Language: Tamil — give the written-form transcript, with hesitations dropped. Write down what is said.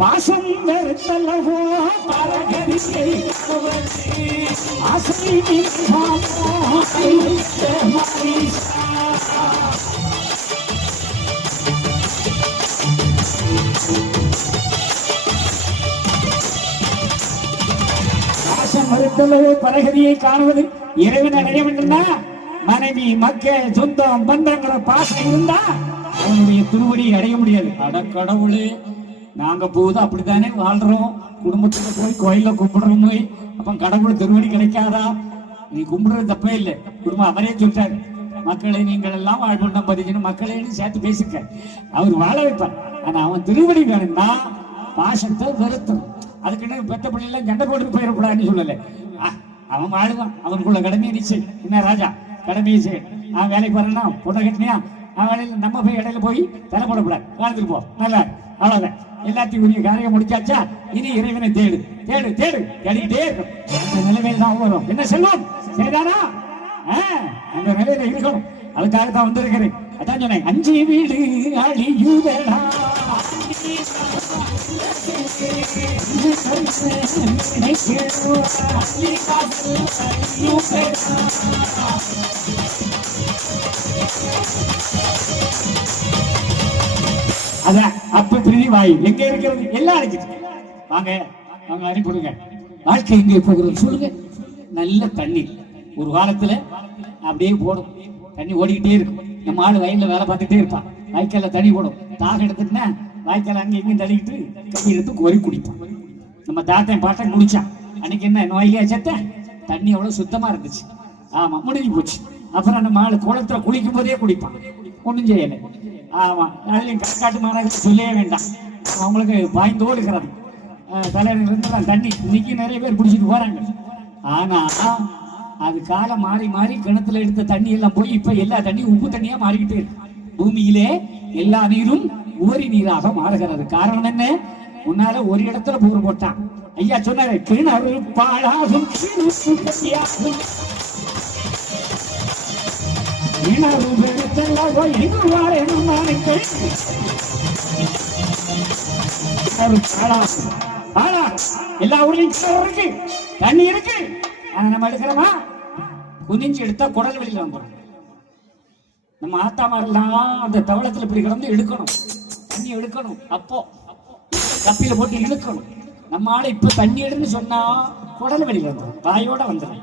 பாசம் வெறுத்தல்லவோ பரகரிசை ஆசை பாசம் வெறுத்தல்லவோ பரகதியை காணுவது இறைவன் அடைய வேண்டும்னா மனைவி மக்கள் சொந்தம் பந்தங்கிற பாசம் இருந்தா அவனுடைய திருவடியை அடைய முடியாது. அட கடவுளே, நாங்க போகுது அப்படித்தானே வாழ்றோம். குடும்பத்துல போய் கோயில கும்பிடுறோம், அப்ப கடவுள் திருவடி கிடைக்காதா? நீ கும்பிடுறது தப்பே இல்லை. குடும்பம் அவரே சொல்லிட்டாரு, மக்களை நீங்கள் எல்லாம் வாழ்பண்டம் பதிக்கணும், மக்களையும் சேர்த்து பேசிக்க. அவர் வாழ வைப்பார். ஆனா அவன் திருவடி வேணும்னா பாசத்தை வெறுத்தணும். அதுக்குன்னு பெத்த பிள்ளைலாம் சண்டை போட்டு போயிடக்கூடாதுன்னு சொல்லலை. அவன் வாழுவான், அவனுக்குள்ள கடமையை நிச்சயம். என்ன ராஜா கடமையை செய்ய, அவன் வேலைக்கு வரனா பொண்ணை கட்டினியா, அவன் வேலையில நம்ம போய் இடையில போய் தலை போடக்கூடாது, வாழ்ந்துட்டு போ. நல்லா அவ்வளவுதான். எல்லாத்தையும் உரிய காரியம் முடிச்சாச்சா, இனி இறைவனை தேடு தேடு தேடு தேடிக்கிட்டே இருக்கும். அந்த நிலைமையில தான் வரும். என்ன செல்வம் சரிதானா? அந்த நிலையில இருக்கணும். அதுக்காக தான் வந்திருக்கிறேன். அதான் சொன்னேன், அஞ்சு வீடு அழியுதடா அதான் அப்ப பிரிதி வாயு எங்க இருக்கிறது? எல்லாம் இருக்குது. வாங்க வாங்க அனுப்பிடுங்க. வாழ்க்கை எங்கே போகிறது சொல்லுங்க. நல்ல தண்ணீர் ஒரு காலத்துல அப்படியே போடும், தண்ணி ஓடிக்கிட்டே இருக்கும். நம்ம ஆளு வயல்ல வேலை பார்த்துட்டே இருப்பான், வாய்க்கால தண்ணி போடும். தாகம் எடுத்துட்டுனா வாய்க்கால அங்கே இங்கேயும் தள்ளிக்கிட்டு கை எடுத்து கோரி குடிப்பான். நம்ம தாத்தன் பாட்டன் குடிச்சான். அன்னைக்கு என்ன நோயிலே சத்த தண்ணி அவ்வளவு சுத்தமா இருந்துச்சு. ஆமா, முடிஞ்சு போச்சு. அப்புறம் நம்ம ஆளு குளத்துல குளிக்கும் போதே குடிப்பான், ஒண்ணும் செய்யலை. ஆமா, அதுலயும் கற்காட்டு மாநகரத்தை சொல்லவே வேண்டாம், அவங்களுக்கு பாய்ந்தோடு இருக்கிறது தலையில இருந்து தண்ணி. இன்னைக்கு நிறைய பேர் குடிச்சிட்டு போறாங்க. ஆனா அது காலம் மாறி மாறி கிணத்துல எடுத்த தண்ணி எல்லாம் போய் இப்ப எல்லா தண்ணியும் உப்பு தண்ணியா மாறிக்கிட்டே இருக்கு. பூமியிலே எல்லா நீரும் உவரி நீராக மாறுகிறது. காரணம் என்ன? முன்னால ஒரு இடத்துல போர் போட்டான். ஐயா சொன்னாரு, கிணறு பாழாகும் எல்லா ஊர்லயும் இருக்கு, தண்ணி இருக்கு. நம்ம எடுக்கிறோமா? குனிஞ்சு எடுத்தா குடல் வெளியில வந்துடும். நம்ம ஆத்தாமாரெல்லாம் அந்த தவளத்துல இப்படி கிடந்து எடுக்கணும், தண்ணி எடுக்கணும். அப்போ கப்பில போட்டு இழுக்கணும். நம்ம ஆளை இப்ப தண்ணி எடுன்னு சொன்னா குடல் வெளியில வந்துடும், தாயோட வந்துடும்.